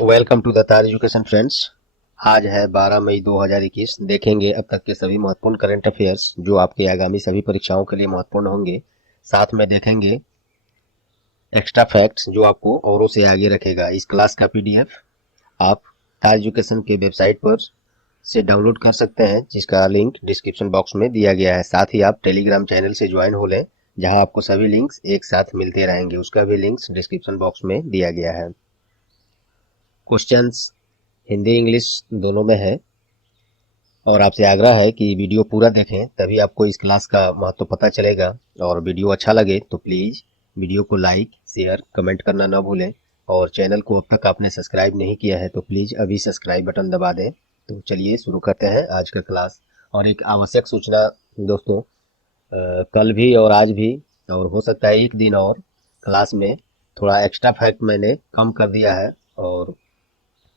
Welcome to the तार education friends. आज है 12 मई 2021। देखेंगे अब तक के सभी महत्वपूर्ण करंट अफेयर्स जो आपके आगामी सभी परीक्षाओं के लिए महत्वपूर्ण होंगे। साथ में देखेंगे एक्स्ट्रा फैक्ट्स जो आपको औरों से आगे रखेगा। इस क्लास का पीडीएफ आप तार एजुकेशन के वेबसाइट पर से डाउनलोड कर सकते हैं, जिसका लिंक डिस्क्रिप्शन बॉक्स में दिया गया है। साथ ही आप टेलीग्राम चैनल से ज्वाइन हो लें, जहां आपको सभी लिंक्स एक साथ मिलते रहेंगे। उसका भी लिंक्स डिस्क्रिप्शन बॉक्स में दिया गया है। क्वेश्चंस हिंदी इंग्लिश दोनों में है और आपसे आग्रह है कि वीडियो पूरा देखें, तभी आपको इस क्लास का महत्व पता चलेगा। और वीडियो अच्छा लगे तो प्लीज़ वीडियो को लाइक शेयर कमेंट करना ना भूलें। और चैनल को अब तक आपने सब्सक्राइब नहीं किया है तो प्लीज़ अभी सब्सक्राइब बटन दबा दें। तो चलिए शुरू करते हैं आज का क्लास। और एक आवश्यक सूचना दोस्तों, कल भी और आज भी और हो सकता है एक दिन और क्लास में थोड़ा एक्स्ट्रा फैक्ट मैंने कम कर दिया है। और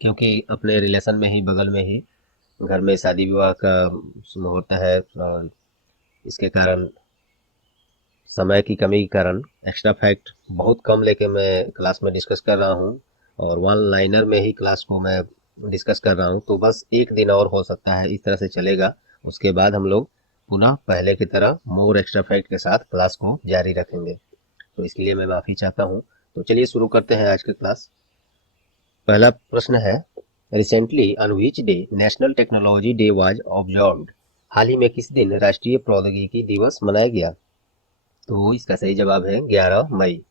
क्योंकि अपने रिलेशन में ही बगल में ही घर में शादी विवाह का होता है, इसके कारण समय की कमी के कारण एक्स्ट्रा फैक्ट बहुत कम लेके मैं क्लास में डिस्कस कर रहा हूँ और वन लाइनर में ही क्लास को मैं डिस्कस कर रहा हूँ। तो बस एक दिन और हो सकता है, इस तरह से चलेगा। उसके बाद हम लोग पुनः पहले की तरह मोर एक्स्ट्रा फैक्ट के साथ क्लास को जारी रखेंगे। तो इसके लिए मैं माफ़ी चाहता हूँ। तो चलिए शुरू करते हैं आज की क्लास। पहला प्रश्न है, recently on which day national technology day was observed. हाल ही में किस दिन राष्ट्रीय प्रौद्योगिकी दिवस मनाया गया? तो इसका सही जवाब है 11 मई।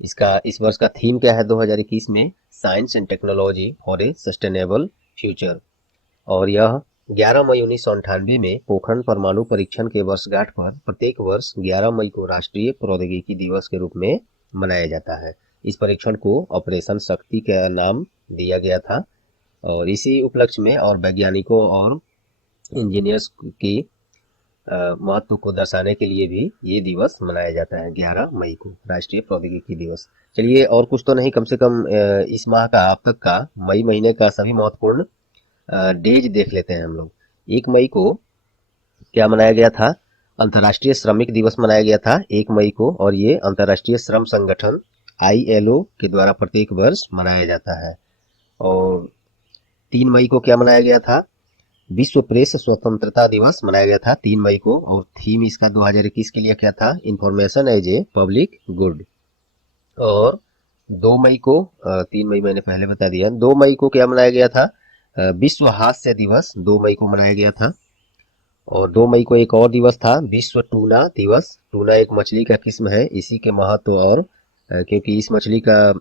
इसका इस वर्ष का थीम क्या है 2021 में? Science and technology for a sustainable future. और यह 11 मई 1998 में पोखरण परमाणु परीक्षण के वर्षगांठ पर प्रत्येक वर्ष 11 मई को राष्ट्रीय प्रौद्योगिकी दिवस के रूप में मनाया जाता है। इस परीक्षण को ऑपरेशन शक्ति का नाम दिया गया था और इसी उपलक्ष्य में और वैज्ञानिकों और इंजीनियर्स की महत्व को दर्शाने के लिए भी ये दिवस मनाया जाता है 11 मई को, राष्ट्रीय प्रौद्योगिकी दिवस। चलिए और कुछ तो नहीं, कम से कम इस माह का अब तक का मई महीने का सभी महत्वपूर्ण डेज देख लेते हैं हम लोग। 1 मई को क्या मनाया गया था? अंतर्राष्ट्रीय श्रमिक दिवस मनाया गया था 1 मई को, और ये अंतर्राष्ट्रीय श्रम संगठन ILO के द्वारा प्रत्येक वर्ष मनाया जाता है। और 3 मई को क्या मनाया गया था? विश्व प्रेस स्वतंत्रता दिवस मनाया गया था 3 मई को, और थीम इसका 2021 के लिए क्या था? Information as a public good. और 2 मई को 3 मई मैंने पहले बता दिया। 2 मई को क्या मनाया गया था? विश्व हास्य दिवस 2 मई को मनाया गया था। और 2 मई को एक और दिवस था, विश्व टूना दिवस। टूना एक मछली का किस्म है, इसी के महत्व और क्योंकि इस मछली का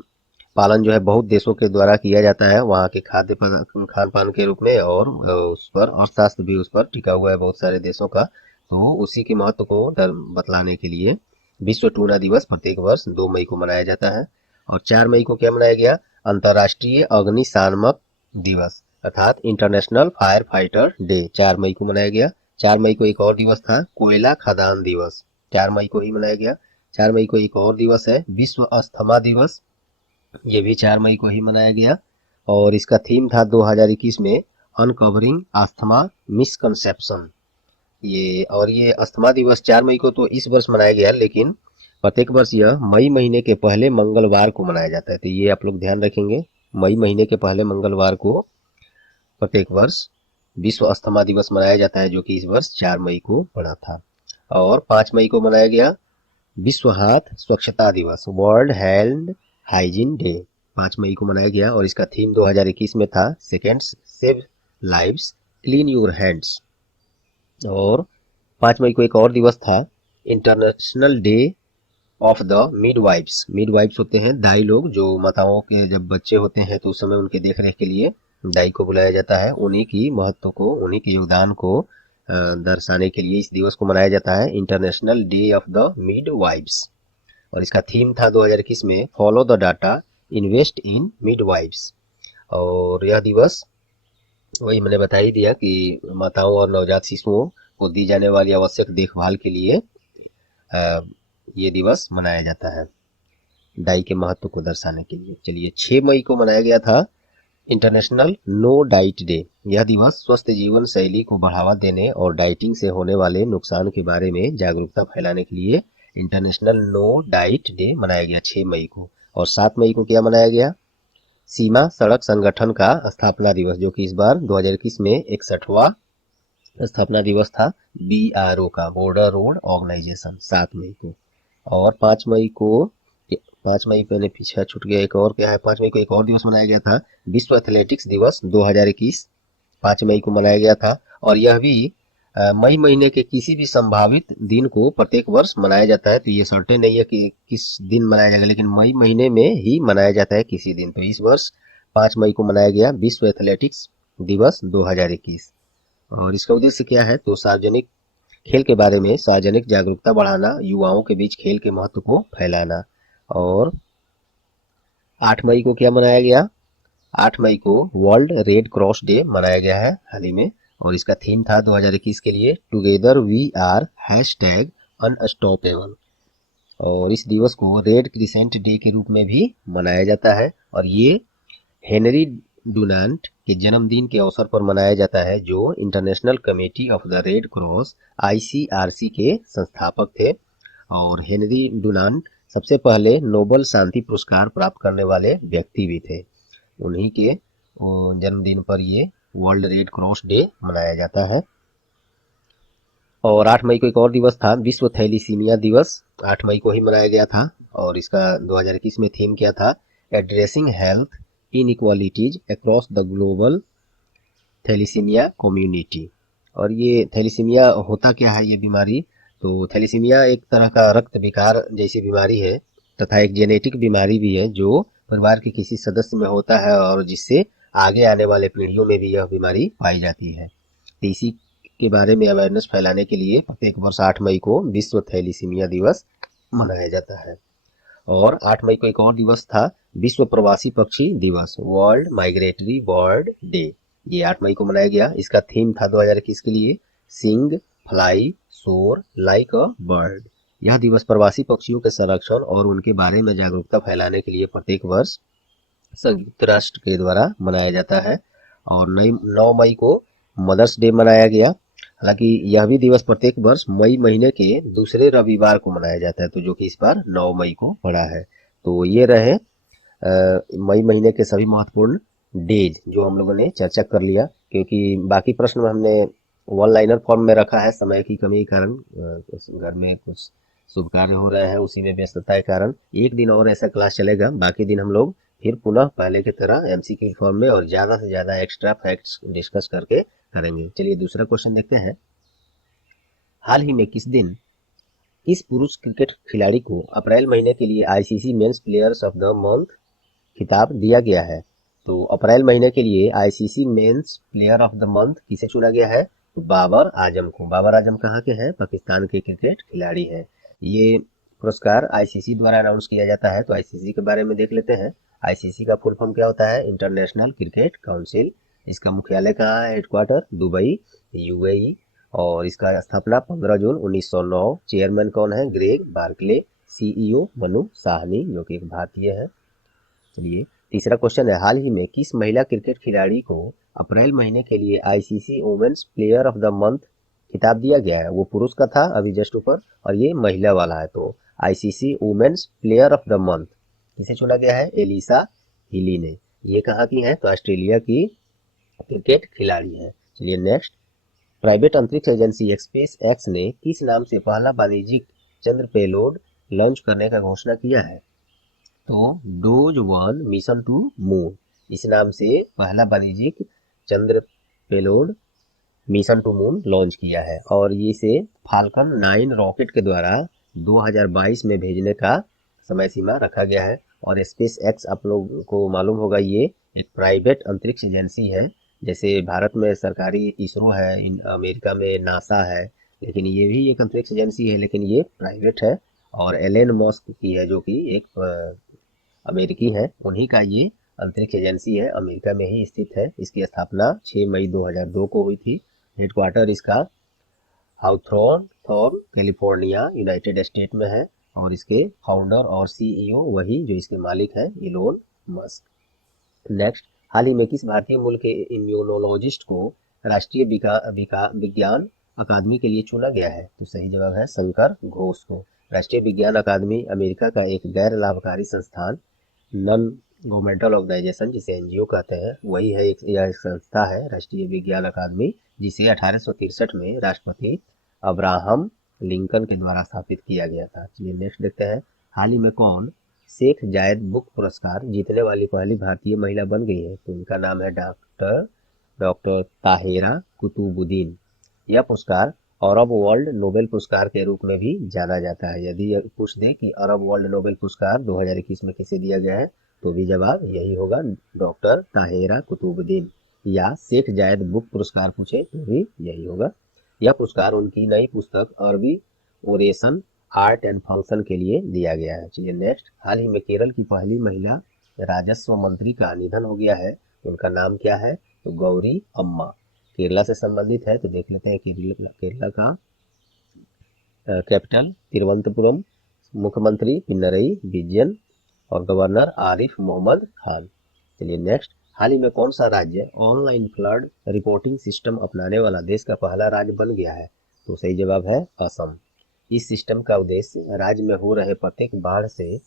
पालन जो है बहुत देशों के द्वारा किया जाता है वहाँ के खान पान के रूप में, और उस पर अर्थशास्त्र भी उस पर टिका हुआ है बहुत सारे देशों का। तो उसी के महत्व को बतलाने के लिए विश्व टूना दिवस प्रत्येक वर्ष 2 मई को मनाया जाता है। और 4 मई को क्या मनाया गया? अंतर्राष्ट्रीय अग्निशामक दिवस अर्थात इंटरनेशनल फायर फाइटर डे 4 मई को मनाया गया। 4 मई को एक और दिवस था, कोयला खदान दिवस, 4 मई को ही मनाया गया। 4 मई को एक और दिवस है, विश्व अस्थमा दिवस, ये भी 4 मई को ही मनाया गया। और इसका थीम था 2021 में अनकवरिंग अस्थमा मिसकंसेप्शन। ये अस्थमा दिवस 4 मई को तो इस वर्ष मनाया गया, लेकिन प्रत्येक वर्ष यह मई महीने के पहले मंगलवार को मनाया जाता है। तो ये आप लोग ध्यान रखेंगे, मई महीने के पहले मंगलवार को प्रत्येक वर्ष विश्व अस्थमा दिवस मनाया जाता है, जो कि इस वर्ष 4 मई को पड़ा था। और 5 मई को मनाया गया विश्व हाथ स्वच्छता दिवस, वर्ल्ड हैंड हाइजीन डे, 5 मई को मनाया गया। और इसका थीम 2021 में था seconds save lives clean your hands. और 5 मई को एक और दिवस था, international day of the midwives. Midwives होते हैं दाई लोग, जो माताओं के जब बच्चे होते हैं तो उस समय उनके देखरेख के लिए दाई को बुलाया जाता है। उन्हीं की महत्व को, उन्हीं के योगदान को दर्शाने के लिए इस दिवस को मनाया जाता है, international day of the midwives. और इसका थीम था 2021 में follow the data invest in midwives. और यह दिवस वही मैंने बता ही दिया कि माताओं और नवजात शिशुओं को दी जाने वाली आवश्यक देखभाल के लिए ये दिवस मनाया जाता है, दाई के महत्व को दर्शाने के लिए। चलिए 6 मई को मनाया गया था इंटरनेशनल नो डाइट डे। यह दिवस स्वस्थ जीवन शैली को बढ़ावा देने और डाइटिंग से होने वाले नुकसान के बारे में जागरूकता फैलाने के लिए इंटरनेशनल नो डाइट डे मनाया गया 6 मई को। और 7 मई को क्या मनाया गया? सीमा सड़क संगठन का स्थापना दिवस, जो कि इस बार 2021 में 61वां स्थापना दिवस था। BRO का, बॉर्डर रोड ऑर्गेनाइजेशन, 7 मई को। और 5 मई को, 5 मई पे पीछा छूट गया, एक और क्या है, 5 मई को एक और दिवस मनाया गया था, विश्व एथलेटिक्स दिवस 2021 5 मई को मनाया गया था। और यह भी मई महीने के किसी भी संभावित दिन को प्रत्येक वर्ष मनाया जाता है। तो ये सर्टेन नहीं है कि किस दिन मनाया जाएगा, लेकिन मई महीने में ही मनाया जाता है किसी दिन। तो इस वर्ष 5 मई को मनाया गया विश्व एथलेटिक्स दिवस 2021। और इसका उद्देश्य क्या है? तो सार्वजनिक खेल के बारे में सार्वजनिक जागरूकता बढ़ाना, युवाओं के बीच खेल के महत्व को फैलाना। और 8 मई को क्या मनाया गया? 8 मई को वर्ल्ड रेड क्रॉस डे मनाया गया है हाल ही में। और इसका थीम था 2021 के लिए टुगेदर वी आर #अनस्टॉपेबल। और इस दिवस को रेड क्रिसेंट डे के रूप में भी मनाया जाता है। और ये हेनरी डुनांट के जन्मदिन के अवसर पर मनाया जाता है, जो international committee of the red cross ICRC के संस्थापक थे। और हेनरी डुनांट सबसे पहले नोबल शांति पुरस्कार प्राप्त करने वाले व्यक्ति भी थे। उन्हीं के जन्मदिन पर ये वर्ल्ड रेड क्रॉस डे मनाया जाता है। और 8 मई को एक और दिवस था, विश्व थैलीसीमिया दिवस, 8 मई को ही मनाया गया था। और इसका 2021 में थीम क्या था? Addressing health inequalities across the global thalassemia community. और ये थैलीसीमिया होता क्या है, ये बीमारी? तो थैलीसीमिया एक तरह का रक्त विकार जैसी बीमारी है, तथा एक जेनेटिक बीमारी भी है जो परिवार के किसी सदस्य में होता है, और जिससे आगे आने वाले पीढ़ियों में भी यह बीमारी पाई जाती है। तो इसी के बारे में अवेयरनेस फैलाने के लिए प्रत्येक वर्ष 8 मई को विश्व थैलीसीमिया दिवस मनाया जाता है। और 8 मई को एक और दिवस था, विश्व प्रवासी पक्षी दिवस, वर्ल्ड माइग्रेटरी बर्ड डे। ये 8 मई को मनाया गया। इसका थीम था 2021 के लिए सिंग फ्लाई सोर लाइक अ बर्ड। यह दिवस प्रवासी पक्षियों के संरक्षण और उनके बारे में जागरूकता फैलाने के लिए प्रत्येक वर्ष संयुक्त राष्ट्र के द्वारा मनाया जाता है। और 9 मई को मदर्स डे मनाया गया। हालांकि यह भी दिवस प्रत्येक वर्ष मई महीने के दूसरे रविवार को मनाया जाता है, तो जो कि इस बार 9 मई को पड़ा है। तो ये रहे मई महीने के सभी महत्वपूर्ण डेज जो हम लोगों ने चर्चा कर लिया, क्योंकि बाकी प्रश्न में हमने वन लाइनर फॉर्म में रखा है। समय की कमी के कारण घर में कुछ शुभ कार्य हो रहे हैं, उसी में व्यस्तता के कारण एक दिन और ऐसा क्लास चलेगा। बाकी दिन हम लोग फिर पुनः पहले की तरह MCQ फॉर्म में और ज़्यादा से ज़्यादा एक्स्ट्रा फैक्ट्स डिस्कस करके करेंगे। चलिए दूसरा क्वेश्चन देखते हैं। हाल ही में किस दिन इस पुरुष क्रिकेट खिलाड़ी को अप्रैल महीने के लिए ICC men's players of the month खिताब दिया गया है? तो अप्रैल महीने के लिए ICC men's player of the month किसे चुना गया है? तो बाबर आजम को। बाबर आजम कहाँ के हैं? पाकिस्तान के क्रिकेट खिलाड़ी हैं। ये पुरस्कार ICC द्वारा अनाउंस किया जाता है। तो ICC के बारे में देख लेते हैं। ICC का फुल फॉर्म क्या होता है? International cricket council. इसका मुख्यालय कहाँ है? Headquarter Dubai, UAE। और इसका स्थापना 15 जून 1909। चेयरमैन कौन है? Greg Barclay. CEO Manu Sahni, जो कि एक भारतीय है। चलिए तीसरा क्वेश्चन है, हाल ही में किस महिला क्रिकेट खिलाड़ी को अप्रैल महीने के लिए ICC women's player of the month खिताब दिया गया है? वो पुरुष का था अभी जस्ट ऊपर, और ये महिला वाला है। तो ICC women's player of the month किसे चुना गया है? एलिसा हिली ने। ये कहाँ की है? तो ऑस्ट्रेलिया की क्रिकेट खिलाड़ी है। चलिए नेक्स्ट, प्राइवेट अंतरिक्ष एजेंसी स्पेस एक्स ने किस नाम से पहला वाणिज्यिक चंद्र पेलोड लॉन्च करने का घोषणा किया है? तो डोज 1 मिशन टू मून, इस नाम से पहला वाणिज्यिक चंद्र payload mission to moon launch किया है। और ये इसे फाल्कन 9 रॉकेट के द्वारा 2022 में भेजने का समय सीमा रखा गया है। और स्पेस एक्स आप लोगों को मालूम होगा, ये एक प्राइवेट अंतरिक्ष एजेंसी है। जैसे भारत में सरकारी इसरो है, अमेरिका में नासा है, लेकिन ये भी एक अंतरिक्ष एजेंसी है, लेकिन ये प्राइवेट है। और एलन मस्क की है, जो कि एक अमेरिकी है। उन्हीं का ये अंतरिक्ष एजेंसी है, अमेरिका में ही स्थित है। इसकी स्थापना 6 मई 2002 को हुई थी। हेडक्वार्टर इसका हाउथॉर्न कैलिफोर्निया, यूनाइटेड स्टेट में है। और इसके फाउंडर और CEO वही जो इसके मालिक हैं, इलोन मस्क। नेक्स्ट, हाल ही में किस भारतीय मूल के इम्यूनोलॉजिस्ट को राष्ट्रीय विज्ञान अकादमी के लिए चुना गया है? तो सही जवाब है शंकर घोष को। राष्ट्रीय विज्ञान अकादमी अमेरिका का एक गैर लाभकारी संस्थान, नॉन गवर्नमेंटल ऑर्गेनाइजेशन जिसे एनजीओ कहते हैं, वही है यह एक संस्था है राष्ट्रीय विज्ञान अकादमी, जिसे 1863 में राष्ट्रपति अब्राहम लिंकन के द्वारा स्थापित किया गया था। चलिए नेक्स्ट देखते हैं। हाल ही में कौन शेख जायद बुक पुरस्कार जीतने वाली पहली भारतीय महिला बन गई है? तो उनका नाम है डॉक्टर डॉक्टर ताहिरा कुतुबुद्दीन। यह पुरस्कार अरब वर्ल्ड नोबेल पुरस्कार के रूप में भी जाना जाता है। यदि पूछ दे कि अरब वर्ल्ड नोबेल पुरस्कार 2021 में किसे दिया गया है, तो भी जवाब यही होगा, डॉक्टर ताहिरा कुतुबुद्दीन। या शेख जायद बुक पुरस्कार पूछे तो भी यही होगा। यह पुरस्कार उनकी नई पुस्तक अरबी ओरेशन आर्ट एंड फंक्शन के लिए दिया गया है। चलिए नेक्स्ट। हाल ही में केरल की पहली महिला राजस्व मंत्री का निधन हो गया है, उनका नाम क्या है? तो गौरी अम्मा। केरला से संबंधित है तो देख लेते हैं केरला का कैपिटल तिरुवनंतपुरम, मुख्यमंत्री पिनरई विजयन और गवर्नर आरिफ मोहम्मद खान। चलिए नेक्स्ट। हाल ही में कौन सा राज्य ऑनलाइन फ्लड रिपोर्टिंग सिस्टम अपनाने वाला देश का पहला राज्य बन गया है? तो सही जवाब है असम। इस सिस्टम का उद्देश्य राज्य में हो रहे प्रत्येक बाढ़ से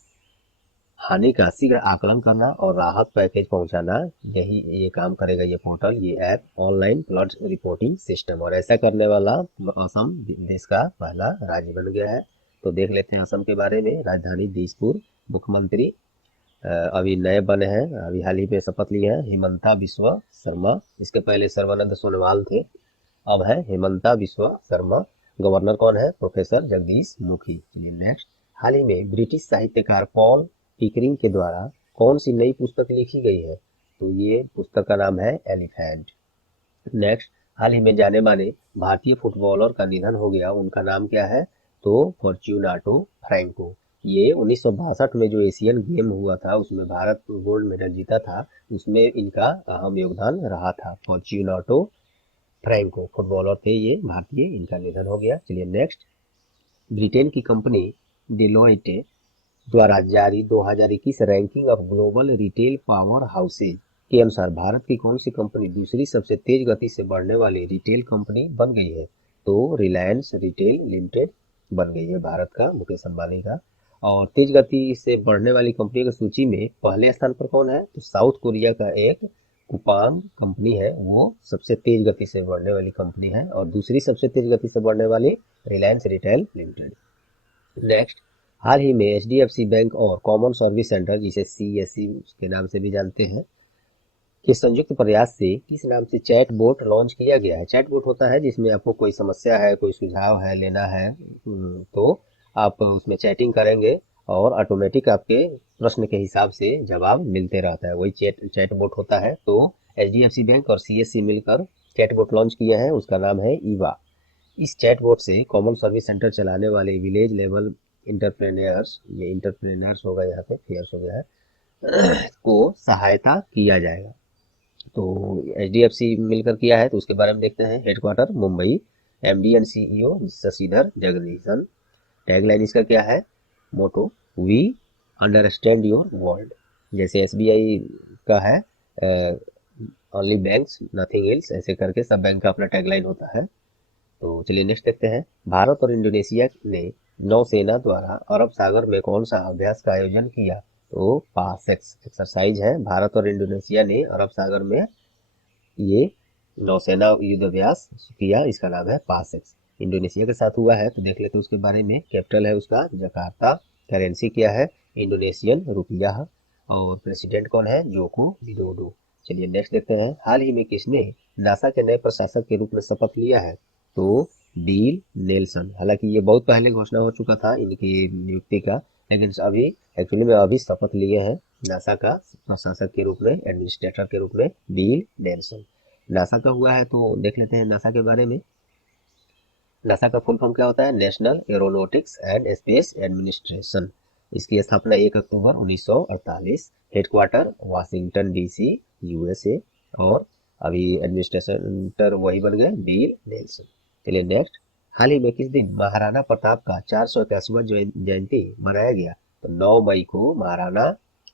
हानि का शीघ्र आकलन करना और राहत पैकेज पहुंचाना, यही ये काम करेगा ये पोर्टल, ये app online flood reporting system. और ऐसा करने वाला असम देश का पहला राज्य बन गया है। तो देख लेते हैं असम के बारे में। राजधानी दिसपुर, मुख्यमंत्री अभी नए बने हैं, अभी हाल ही में शपथ लिए हैं, हिमंता बिस्वा शर्मा। इसके पहले सर्बानंद सोनोवाल थे, अब है हिमंता बिस्वा शर्मा। गवर्नर कौन है? प्रोफेसर जगदीश मुखी। चलिए नेक्स्ट। हाल ही में ब्रिटिश साहित्यकार पॉल पिकरिंग के द्वारा कौन सी नई पुस्तक लिखी गई है? तो ये पुस्तक का नाम है एलिफेंट। नेक्स्ट। हाल ही में जाने माने भारतीय फुटबॉलर का निधन हो गया, उनका नाम क्या है? तो फॉर्च्यूनाटो फ्रैंको। ये 1962 में जो एशियन गेम हुआ था उसमें भारत गोल्ड मेडल जीता था, उसमें इनका अहम योगदान रहा था। फॉर्च्यूनाटो फ्रैंको फुटबॉलर थे ये भारतीय, इनका निधन हो गया। चलिए नेक्स्ट। ब्रिटेन की कंपनी डिलोइटे द्वारा जारी 2021 ranking of global retail power houses के अनुसार भारत की कौन सी कंपनी दूसरी सबसे तेज गति से बढ़ने वाली रिटेल कंपनी बन गई है? तो रिलायंस रिटेल लिमिटेड बन गई है भारत का, मुकेश अंबानी का। और तेज गति से बढ़ने वाली कंपनी की सूची में पहले स्थान पर कौन है? तो साउथ कोरिया का एक कुपांग कंपनी है, वो सबसे तेज गति से बढ़ने वाली कंपनी है। और दूसरी सबसे तेज गति से बढ़ने वाली रिलायंस रिटेल लिमिटेड। नेक्स्ट। हाल ही में एचडीएफसी बैंक और कॉमन सर्विस सेंटर, जिसे सीएससी के नाम से भी जानते हैं, के संयुक्त प्रयास से किस नाम से चैट बोट लॉन्च किया गया है? चैट बोट होता है जिसमें आपको कोई समस्या है, कोई सुझाव है लेना है, तो आप उसमें चैटिंग करेंगे और ऑटोमेटिक आपके प्रश्न के हिसाब से जवाब मिलते रहता है, वही चैट बोट होता है। तो एचडीएफसी बैंक और सीएससी मिलकर चैट बोट लॉन्च किया है, उसका नाम है ईवा। इस चैटबॉट से कॉमन सर्विस सेंटर चलाने वाले विलेज लेवल इंटरप्रेन्योर्स, ये इंटरप्रेन्योर्स होगा, यहाँ पे फेयर्स हो गया है, को सहायता किया जाएगा। तो एचडीएफसी मिलकर किया है, तो उसके बारे में देखते हैं। Headquarter Mumbai, MD and CEO Shashidhar Jagdishan. Tagline इसका क्या है? Motto we understand your world. जैसे एसबीआई का है ओनली बैंक्स नथिंग एल्स, ऐसे करके सब बैंक का अपना टैगलाइन होता है। तो चलिए नेक्स्ट देखते हैं। भारत और इंडोनेशिया ने नौसेना द्वारा अरब सागर में कौन सा अभ्यास का आयोजन किया? तो पासेक्स एक्सरसाइज है, भारत और इंडोनेशिया ने अरब सागर में ये नौसेना युद्ध अभ्यास किया, इसका नाम है पासेक्स। इंडोनेशिया के साथ हुआ है, तो देख लेते हैं उसके बारे में। कैपिटल है उसका जकार्ता, करेंसी क्या है? इंडोनेशियन रुपया, और प्रेसिडेंट कौन है? Joko Widodo. चलिए नेक्स्ट देखते हैं। हाल ही में किसने नासा के नए प्रशासक के रूप में शपथ लिया है? तो बिल नेल्सन। हालांकि ये बहुत पहले घोषणा हो चुका था इनकी नियुक्ति का, लेकिन अभी एक्चुअली में अभी शपथ लिए हैं नासा का प्रशासक के रूप में, एडमिनिस्ट्रेटर के रूप में बिल नेल्सन। नासा का हुआ है तो देख लेते हैं नासा के बारे में। नासा का फुल फॉर्म क्या होता है? National aeronautics and space administration. इसकी स्थापना 1 अक्टूबर 1948। हेडक्वार्टर वाशिंगटन डीसी यूएसए, और अभी एडमिनिस्ट्रेटर वही बन गए बिल नेल्सन। चलिए नेक्स्ट। हाल ही में किस दिन महाराणा प्रताप का 481वां जयंती मनाया गया? तो 9 मई को महाराणा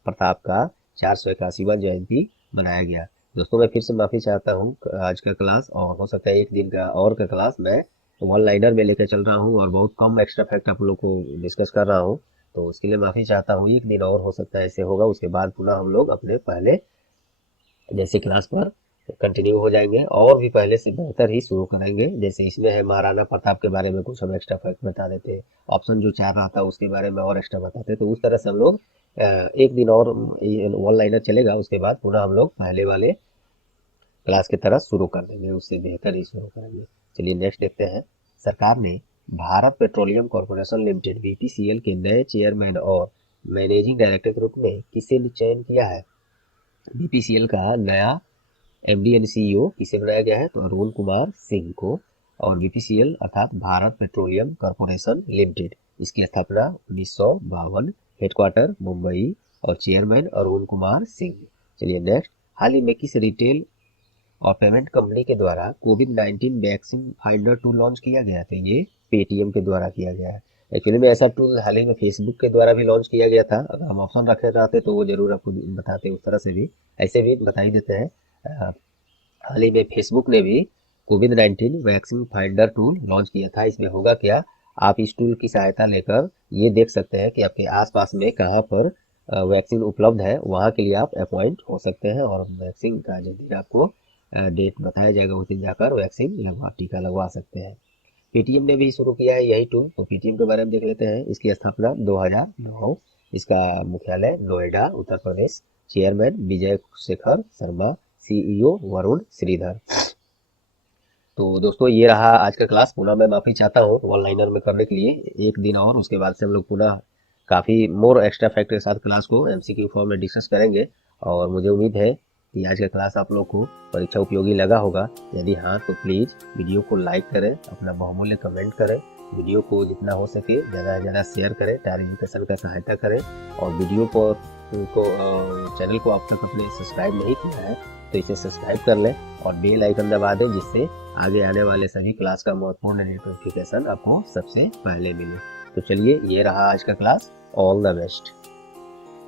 प्रताप का 481वां जयंती बनाया गया। दोस्तों मैं फिर से माफ़ी चाहता हूँ, आज का क्लास और हो सकता है एक दिन का और का क्लास मैं वन लाइनर में लेकर चल रहा हूँ और बहुत कम एक्स्ट्रा फैक्ट आप लोग को डिस्कस कर रहा हूँ, तो उसके लिए माफ़ी चाहता हूँ। एक दिन और हो सकता है ऐसे होगा, उसके बाद पुनः हम लोग अपने पहले जैसे क्लास पर कंटिन्यू हो जाएंगे और भी पहले से बेहतर ही शुरू करेंगे। जैसे इसमें है महाराणा प्रताप के बारे में कुछ हम एक्स्ट्रा फैक्ट बता देते हैं, ऑप्शन जो 4 रहा था उसके बारे में और एक्स्ट्रा बताते हैं, तो उस तरह से हम लोग एक दिन और वन लाइनर चलेगा, उसके बाद पुनः हम लोग पहले वाले क्लास की तरह शुरू कर देंगे, उससे बेहतर ही शुरू करेंगे। चलिए नेक्स्ट देखते हैं। सरकार ने Bharat petroleum corporation limited BPCL के नए चेयरमैन और मैनेजिंग डायरेक्टर के रूप में किसे चयन किया है? बीपीसीएल का नया एमडी एंड सीईओ किसे बनाया गया है? तो अरुण कुमार सिंह को। और बीपीसीएल अर्थात भारत पेट्रोलियम कॉर्पोरेशन लिमिटेड, इसकी स्थापना 1952, हेडक्वार्टर मुंबई और चेयरमैन अरुण कुमार सिंह। चलिए नेक्स्ट। हाल ही में किस रिटेल और पेमेंट कंपनी के द्वारा कोविड-19 वैक्सीन फाइंडर टूल लॉन्च किया गया? तो ये पेटीएम के द्वारा किया गया है। एक्चुअली में ऐसा टूल हाल ही में फेसबुक के द्वारा भी लॉन्च किया गया था। अगर हम ऑप्शन रखे रहते तो वो जरूर आपको बताते, उस तरह से भी ऐसे भी बता ही देते हैं। हाल ही में फेसबुक ने भी कोविड-19 वैक्सीन फाइंडर टूल लॉन्च किया था। इसमें होगा क्या, आप इस टूल की सहायता लेकर ये देख सकते हैं कि आपके आसपास में कहाँ पर वैक्सीन उपलब्ध है, वहाँ के लिए आप अपॉइंट हो सकते हैं और वैक्सीन का जिस दिन आपको डेट बताया जाएगा उस दिन जाकर वैक्सीन टीका लगवा सकते हैं। पेटीएम ने भी शुरू किया है यही टूल, तो पेटीएम के बारे में देख लेते हैं। इसकी स्थापना 2009, इसका मुख्यालय नोएडा उत्तर प्रदेश, चेयरमैन विजय शेखर शर्मा, सीईओ वरुण श्रीधर। तो दोस्तों ये रहा आज का क्लास। पुनः मैं माफी चाहता हूँ वन लाइनर में करने के लिए, एक दिन और उसके बाद से हम लोग पुनः काफी मोर एक्स्ट्रा फैक्ट के साथ क्लास को एमसीक्यू फॉर्म में डिस्कस करेंगे। और मुझे उम्मीद है कि आज का क्लास आप लोग को परीक्षा उपयोगी लगा होगा। यदि हाँ तो प्लीज वीडियो को लाइक करें, अपना बहुमूल्य कमेंट करें, वीडियो को जितना हो सके ज़्यादा से ज़्यादा शेयर करें, टायर एजुकेशन का सहायता करें। और वीडियो को चैनल को अब तक अपने सब्सक्राइब नहीं किया है तो इसे सब्सक्राइब कर लें और बेल आइकन दबा दें, जिससे आगे आने वाले सभी क्लास का महत्वपूर्ण नोटिफिकेशन आपको सबसे पहले मिले। तो चलिए ये रहा आज का क्लास। All the best.